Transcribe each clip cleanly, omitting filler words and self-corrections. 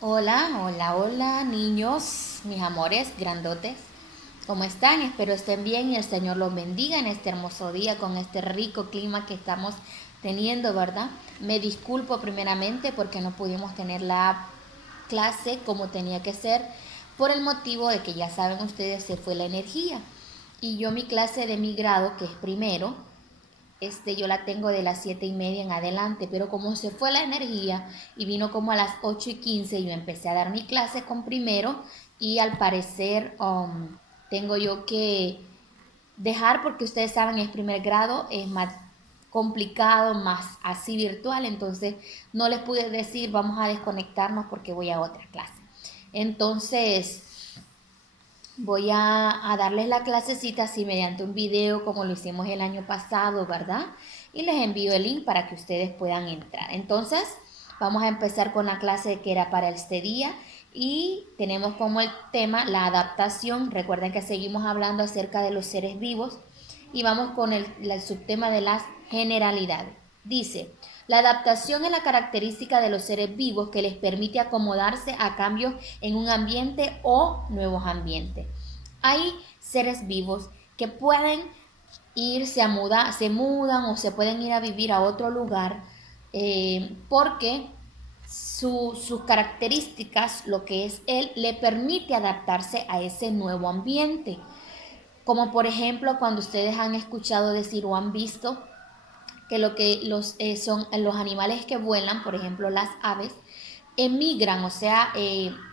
Hola, hola, hola, niños, mis amores grandotes. ¿Cómo están? Espero estén bien y el Señor los bendiga en este hermoso día con este rico clima que estamos teniendo, ¿verdad? Me disculpo primeramente porque no pudimos tener la clase como tenía que ser por el motivo de que ya saben ustedes se fue la energía. Y yo mi clase de mi grado, que es primero, yo la tengo de las 7:30 en adelante, pero como se fue la energía y vino como a las 8:15, yo empecé a dar mi clase con primero y al parecer tengo yo que dejar porque ustedes saben es primer grado, es más complicado, más así virtual, entonces no les pude decir vamos a desconectarnos porque voy a otra clase. Entonces voy a darles la clasecita así mediante un video como lo hicimos el año pasado, ¿verdad? Y les envío el link para que ustedes puedan entrar. Entonces, vamos a empezar con la clase que era para este día y tenemos como el tema la adaptación. Recuerden que seguimos hablando acerca de los seres vivos y vamos con el subtema de las generalidades. Dice, la adaptación es la característica de los seres vivos que les permite acomodarse a cambios en un ambiente o nuevos ambientes. Hay seres vivos que pueden irse a mudar, se mudan o se pueden ir a vivir a otro lugar porque sus características, lo que es él, le permite adaptarse a ese nuevo ambiente. Como por ejemplo cuando ustedes han escuchado decir o han visto que lo que son los animales que vuelan, por ejemplo las aves, emigran, o sea,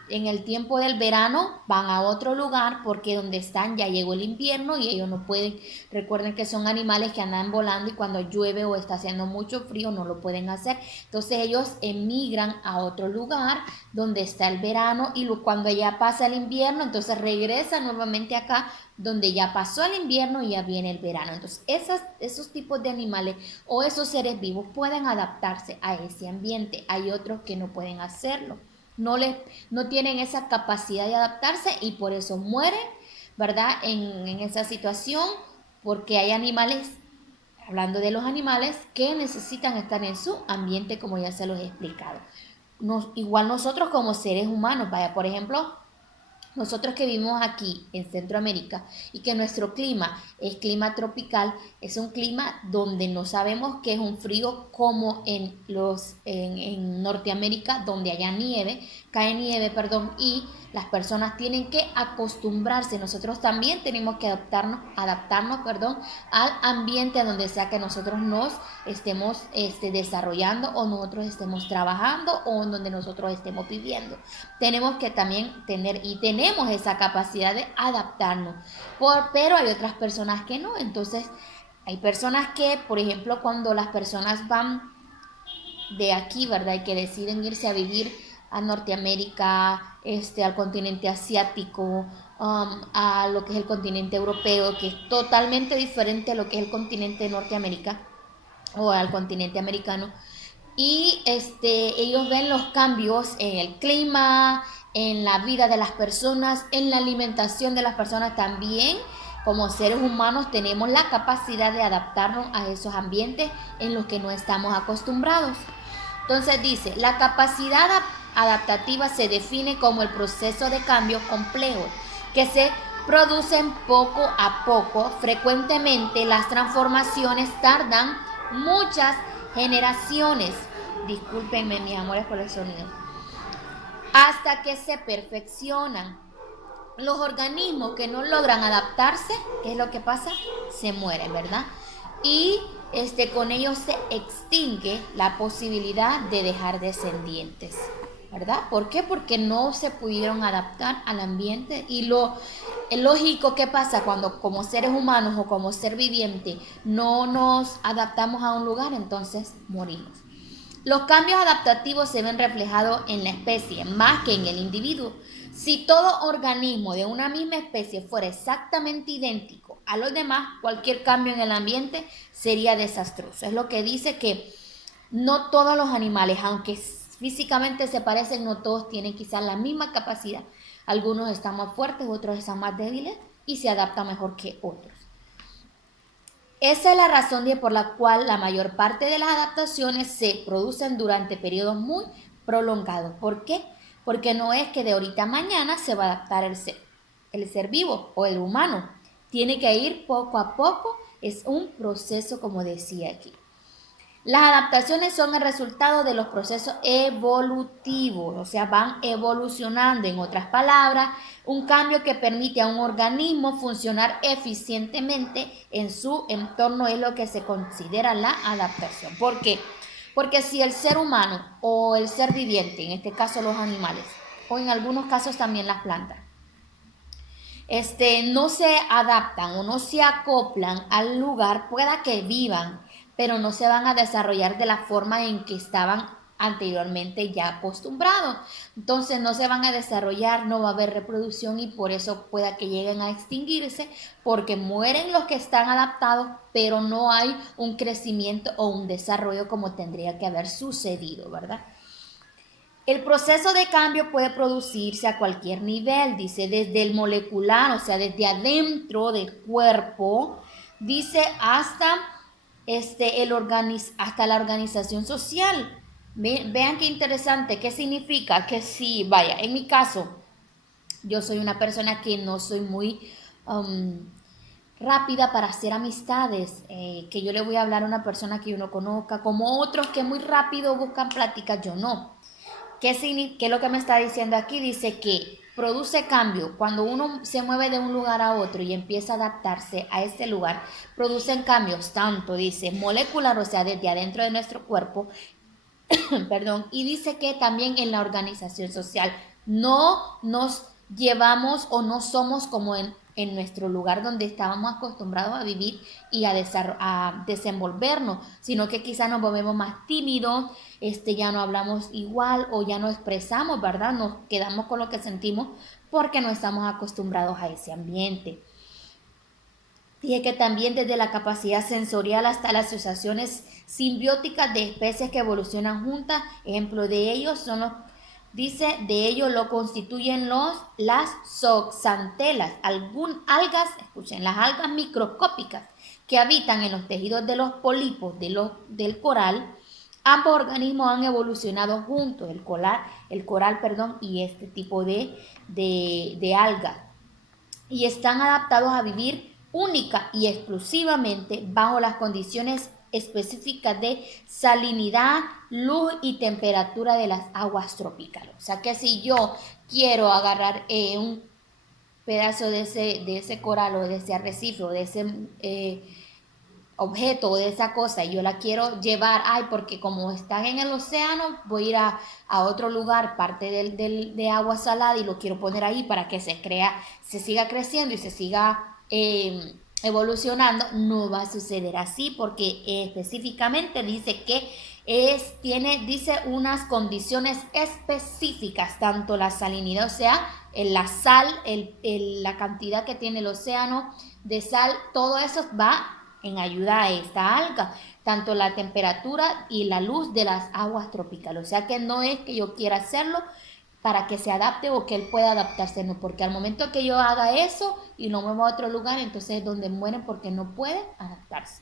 en el tiempo del verano van a otro lugar porque donde están ya llegó el invierno y ellos no pueden, recuerden que son animales que andan volando y cuando llueve o está haciendo mucho frío no lo pueden hacer, entonces ellos emigran a otro lugar donde está el verano y cuando ya pasa el invierno, entonces regresan nuevamente acá donde ya pasó el invierno y ya viene el verano. Entonces, esos tipos de animales o esos seres vivos pueden adaptarse a ese ambiente. Hay otros que no pueden hacerlo. No tienen esa capacidad de adaptarse y por eso mueren, ¿verdad? En esa situación, porque hay animales, hablando de los animales, que necesitan estar en su ambiente, como ya se los he explicado. Igual nosotros como seres humanos, vaya, por ejemplo, nosotros que vivimos aquí en Centroamérica y que nuestro clima es clima tropical, es un clima donde no sabemos que es un frío como en Norteamérica, donde haya nieve, cae nieve, perdón, y las personas tienen que acostumbrarse. Nosotros también tenemos que adaptarnos, perdón, al ambiente donde sea que nosotros nos estemos desarrollando o nosotros estemos trabajando o en donde nosotros estemos viviendo. Tenemos que también tener y tenemos esa capacidad de adaptarnos, pero hay otras personas que no. Entonces, hay personas que, por ejemplo, cuando las personas van de aquí, ¿verdad? Y que deciden irse a vivir a Norteamérica, al continente asiático, a lo que es el continente europeo, que es totalmente diferente a lo que es el continente de Norteamérica o al continente americano, y ellos ven los cambios en el clima, en la vida de las personas, en la alimentación de las personas también. Como seres humanos tenemos la capacidad de adaptarnos a esos ambientes en los que no estamos acostumbrados. Entonces dice, la capacidad adaptativa se define como el proceso de cambio complejo que se producen poco a poco. Frecuentemente las transformaciones tardan muchas generaciones. Discúlpenme, mis amores, por el sonido. Hasta que se perfeccionan. Los organismos que no logran adaptarse, ¿qué es lo que pasa? Se mueren, ¿verdad? Y con ellos se extingue la posibilidad de dejar descendientes, ¿verdad? ¿Por qué? Porque no se pudieron adaptar al ambiente y lo lógico que pasa cuando como seres humanos o como ser viviente no nos adaptamos a un lugar, entonces morimos. Los cambios adaptativos se ven reflejados en la especie más que en el individuo. Si todo organismo de una misma especie fuera exactamente idéntico a los demás, cualquier cambio en el ambiente sería desastroso. Es lo que dice que no todos los animales, aunque físicamente se parecen, no todos tienen quizás la misma capacidad. Algunos están más fuertes, otros están más débiles y se adaptan mejor que otros. Esa es la razón por la cual la mayor parte de las adaptaciones se producen durante periodos muy prolongados. ¿Por qué? porque no es que de ahorita a mañana se va a adaptar el ser vivo o el humano. Tiene que ir poco a poco, es un proceso como decía aquí. Las adaptaciones son el resultado de los procesos evolutivos, o sea, van evolucionando. En otras palabras, un cambio que permite a un organismo funcionar eficientemente en su entorno es lo que se considera la adaptación. ¿Por qué? Porque si el ser humano o el ser viviente, en este caso los animales, o en algunos casos también las plantas, no se adaptan o no se acoplan al lugar, pueda que vivan, pero no se van a desarrollar de la forma en que estaban anteriormente ya acostumbrados. Entonces no se van a desarrollar, no va a haber reproducción y por eso pueda que lleguen a extinguirse, porque mueren los que están adaptados, pero no hay un crecimiento o un desarrollo como tendría que haber sucedido, ¿verdad? El proceso de cambio puede producirse a cualquier nivel, dice, desde el molecular, o sea, desde adentro del cuerpo, dice, hasta, hasta la organización social. Vean qué interesante, qué significa que sí, vaya, en mi caso, yo soy una persona que no soy muy rápida para hacer amistades, que yo le voy a hablar a una persona que uno conozca, como otros que muy rápido buscan pláticas, yo no. ¿Qué es lo que me está diciendo aquí? Dice que produce cambio. Cuando uno se mueve de un lugar a otro y empieza a adaptarse a ese lugar, producen cambios tanto, dice, molecular, o sea, desde adentro de nuestro cuerpo, perdón, y dice que también en la organización social no nos llevamos o no somos como en nuestro lugar donde estábamos acostumbrados a vivir y a desenvolvernos, sino que quizás nos volvemos más tímidos, ya no hablamos igual o ya no expresamos, ¿verdad? Nos quedamos con lo que sentimos porque no estamos acostumbrados a ese ambiente. Dije que también desde la capacidad sensorial hasta las asociaciones simbióticas de especies que evolucionan juntas, ejemplo de ellos son los, dice, de ellos lo constituyen las zooxantelas, algas, escuchen, las algas microscópicas que habitan en los tejidos de los pólipos del coral. Ambos organismos han evolucionado juntos, el coral, perdón, y este tipo de algas, y están adaptados a vivir única y exclusivamente bajo las condiciones específicas de salinidad, luz y temperatura de las aguas tropicales. O sea que si yo quiero agarrar un pedazo de ese coral o de ese arrecife o de ese objeto o de esa cosa y yo la quiero llevar, ay, porque como están en el océano, voy a ir a otro lugar, parte de agua salada y lo quiero poner ahí para que se siga creciendo y se siga evolucionando. No va a suceder así porque específicamente dice que dice unas condiciones específicas, tanto la salinidad, o sea, la sal, la cantidad que tiene el océano de sal, todo eso va en ayuda a esta alga, tanto la temperatura y la luz de las aguas tropicales. O sea que no es que yo quiera hacerlo para que se adapte o que él pueda adaptarse, no, porque al momento que yo haga eso y lo muevo a otro lugar, entonces es donde mueren porque no pueden adaptarse.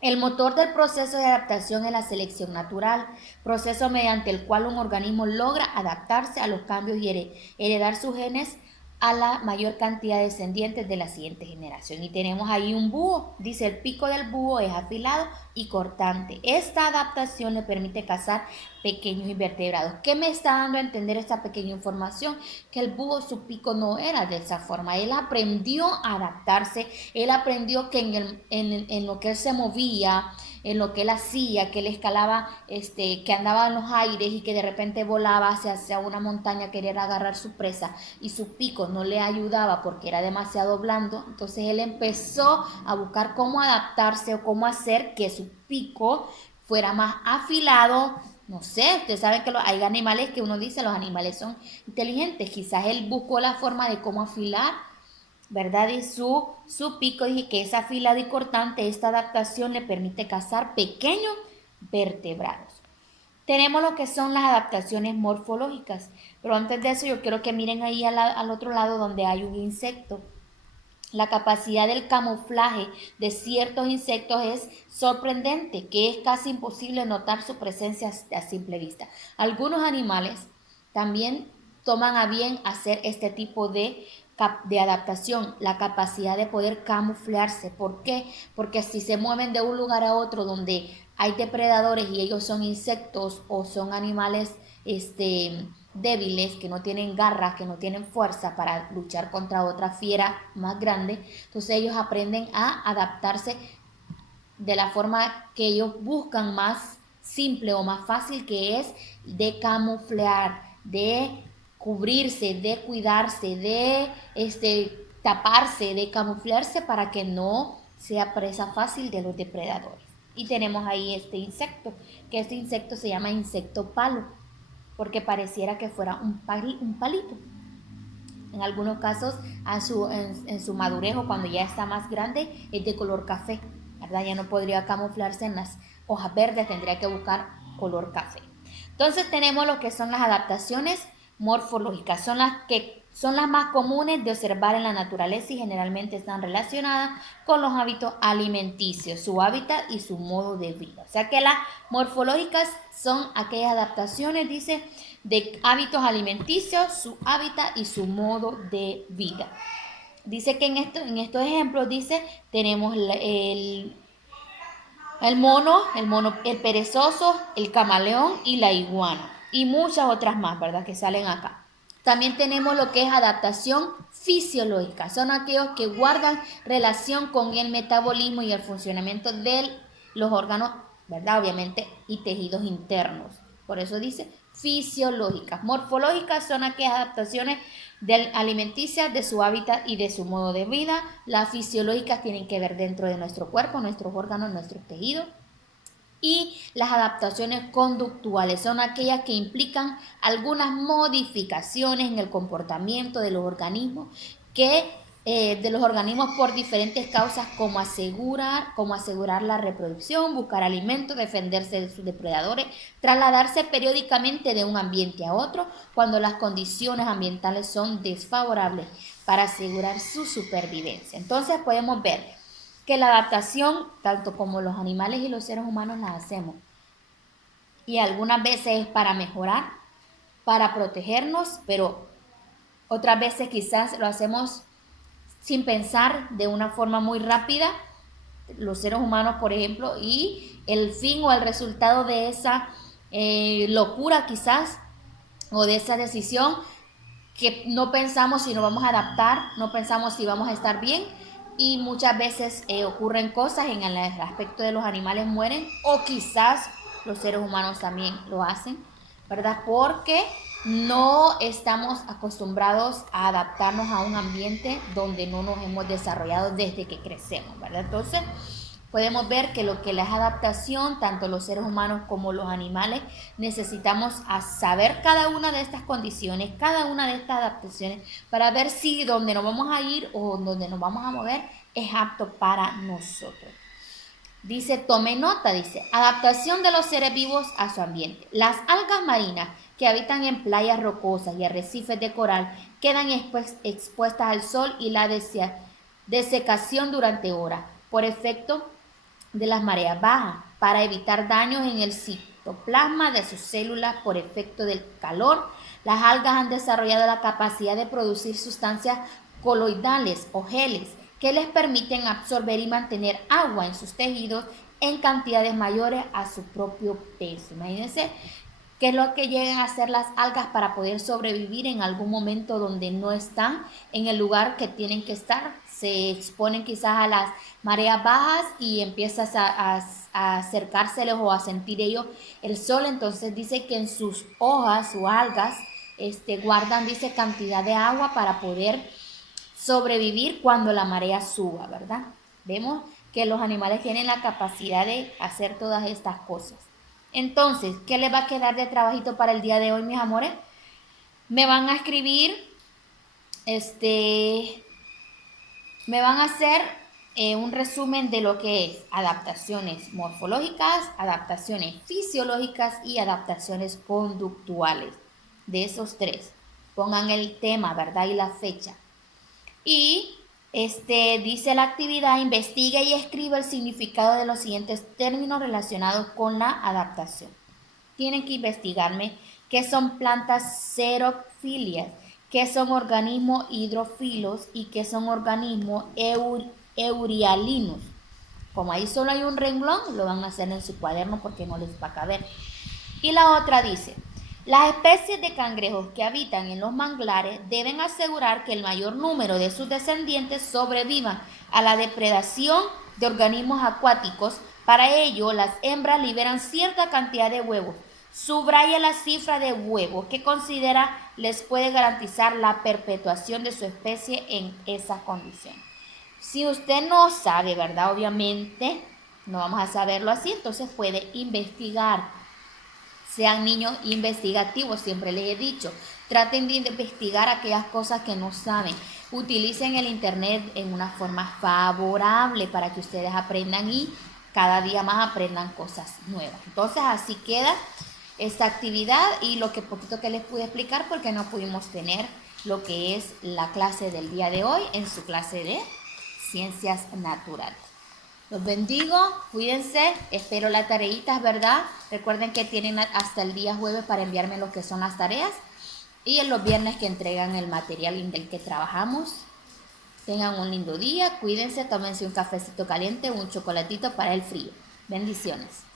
El motor del proceso de adaptación es la selección natural, proceso mediante el cual un organismo logra adaptarse a los cambios y heredar sus genes a la mayor cantidad de descendientes de la siguiente generación. Y tenemos ahí un búho, dice el pico del búho es afilado y cortante. Esta adaptación le permite cazar pequeños invertebrados. ¿Qué me está dando a entender esta pequeña información? Que el búho, su pico no era de esa forma. Él aprendió a adaptarse, él aprendió que en lo que él se movía, en lo que él hacía, que él escalaba, que andaba en los aires y que de repente volaba hacia una montaña, querer agarrar su presa y su pico no le ayudaba porque era demasiado blando. Entonces él empezó a buscar cómo adaptarse o cómo hacer que su pico fuera más afilado. No sé, ustedes saben que hay animales que uno dice, los animales son inteligentes. Quizás él buscó la forma de cómo afilar, ¿verdad? Y su pico, dije que es afilado y cortante. Esta adaptación le permite cazar pequeños vertebrados. Tenemos lo que son las adaptaciones morfológicas, pero antes de eso yo quiero que miren ahí al otro lado donde hay un insecto. La capacidad del camuflaje de ciertos insectos es sorprendente, que es casi imposible notar su presencia a simple vista. Algunos animales también toman a bien hacer este tipo de adaptación, la capacidad de poder camuflarse. ¿Por qué? Porque si se mueven de un lugar a otro donde hay depredadores y ellos son insectos o son animales débiles, que no tienen garras, que no tienen fuerza para luchar contra otra fiera más grande, entonces ellos aprenden a adaptarse de la forma que ellos buscan, más simple o más fácil, que es de camuflar, de cubrirse, de cuidarse, de taparse, de camuflarse para que no sea presa fácil de los depredadores. Y tenemos ahí este insecto, que este insecto se llama insecto palo, porque pareciera que fuera un palito. En algunos casos, en su madurez o cuando ya está más grande, es de color café, ¿verdad? Ya no podría camuflarse en las hojas verdes, tendría que buscar color café. Entonces tenemos lo que son las adaptaciones morfológicas, son las más comunes de observar en la naturaleza y generalmente están relacionadas con los hábitos alimenticios, su hábitat y su modo de vida. O sea que las morfológicas son aquellas adaptaciones, dice, de hábitos alimenticios, su hábitat y su modo de vida. Dice que en estos ejemplos, dice, tenemos el mono, el perezoso, el camaleón y la iguana. Y muchas otras más, ¿verdad? Que salen acá. También tenemos lo que es adaptación fisiológica. Son aquellos que guardan relación con el metabolismo y el funcionamiento de los órganos, ¿verdad? Obviamente, y tejidos internos. Por eso dice fisiológicas. Morfológicas son aquellas adaptaciones alimenticias de su hábitat y de su modo de vida. Las fisiológicas tienen que ver dentro de nuestro cuerpo, nuestros órganos, nuestros tejidos. Y las adaptaciones conductuales son aquellas que implican algunas modificaciones en el comportamiento de los organismos por diferentes causas, como asegurar la reproducción, buscar alimentos, defenderse de sus depredadores, trasladarse periódicamente de un ambiente a otro cuando las condiciones ambientales son desfavorables para asegurar su supervivencia. Entonces podemos ver que la adaptación, tanto como los animales y los seres humanos, la hacemos. Y algunas veces es para mejorar, para protegernos, pero otras veces quizás lo hacemos sin pensar, de una forma muy rápida, los seres humanos, por ejemplo, y el fin o el resultado de esa locura quizás, o de esa decisión, que no pensamos si nos vamos a adaptar, no pensamos si vamos a estar bien, y muchas veces ocurren cosas en el aspecto de los animales mueren, o quizás los seres humanos también lo hacen, ¿verdad? Porque no estamos acostumbrados a adaptarnos a un ambiente donde no nos hemos desarrollado desde que crecemos, ¿verdad? Entonces podemos ver que lo que es adaptación, tanto los seres humanos como los animales, necesitamos saber cada una de estas condiciones, cada una de estas adaptaciones, para ver si donde nos vamos a ir o donde nos vamos a mover es apto para nosotros. Dice, tome nota, dice, adaptación de los seres vivos a su ambiente. Las algas marinas que habitan en playas rocosas y arrecifes de coral quedan expuestas al sol y la desecación durante horas, por efecto de las mareas bajas, para evitar daños en el citoplasma de sus células por efecto del calor. Las algas han desarrollado la capacidad de producir sustancias coloidales o geles que les permiten absorber y mantener agua en sus tejidos en cantidades mayores a su propio peso. Imagínense qué es lo que llegan a hacer las algas para poder sobrevivir en algún momento donde no están en el lugar que tienen que estar. Se exponen quizás a las mareas bajas y empiezas a acercárseles o a sentir ellos el sol. Entonces dice que en sus hojas o algas guardan, dice, cantidad de agua para poder sobrevivir cuando la marea suba, ¿verdad? Vemos que los animales tienen la capacidad de hacer todas estas cosas. Entonces, ¿qué les va a quedar de trabajito para el día de hoy, mis amores? Me van a escribir, me van a hacer un resumen de lo que es adaptaciones morfológicas, adaptaciones fisiológicas y adaptaciones conductuales. De esos tres. Pongan el tema, ¿verdad? Y la fecha. Y dice la actividad, investiga y escribe el significado de los siguientes términos relacionados con la adaptación. tienen que investigarme qué son plantas xerófilas, qué son organismos hidrófilos y qué son organismos eurialinos. Como ahí solo hay un renglón, lo van a hacer en su cuaderno porque no les va a caber. Y la otra dice, las especies de cangrejos que habitan en los manglares deben asegurar que el mayor número de sus descendientes sobrevivan a la depredación de organismos acuáticos. Para ello, las hembras liberan cierta cantidad de huevos. Subraya la cifra de huevos que considera les puede garantizar la perpetuación de su especie en esas condiciones. Si usted no sabe, ¿verdad? Obviamente, no vamos a saberlo así, entonces puede investigar. Sean niños investigativos, siempre les he dicho. Traten de investigar aquellas cosas que no saben. Utilicen el internet en una forma favorable para que ustedes aprendan y cada día más aprendan cosas nuevas. Entonces así queda esta actividad y lo que poquito que les pude explicar porque no pudimos tener lo que es la clase del día de hoy en su clase de ciencias naturales. Los bendigo, cuídense, espero las tareitas, ¿verdad? Recuerden que tienen hasta el día jueves para enviarme lo que son las tareas y en los viernes que entregan el material en el que trabajamos. Tengan un lindo día, cuídense, tómense un cafecito caliente, un chocolatito para el frío. Bendiciones.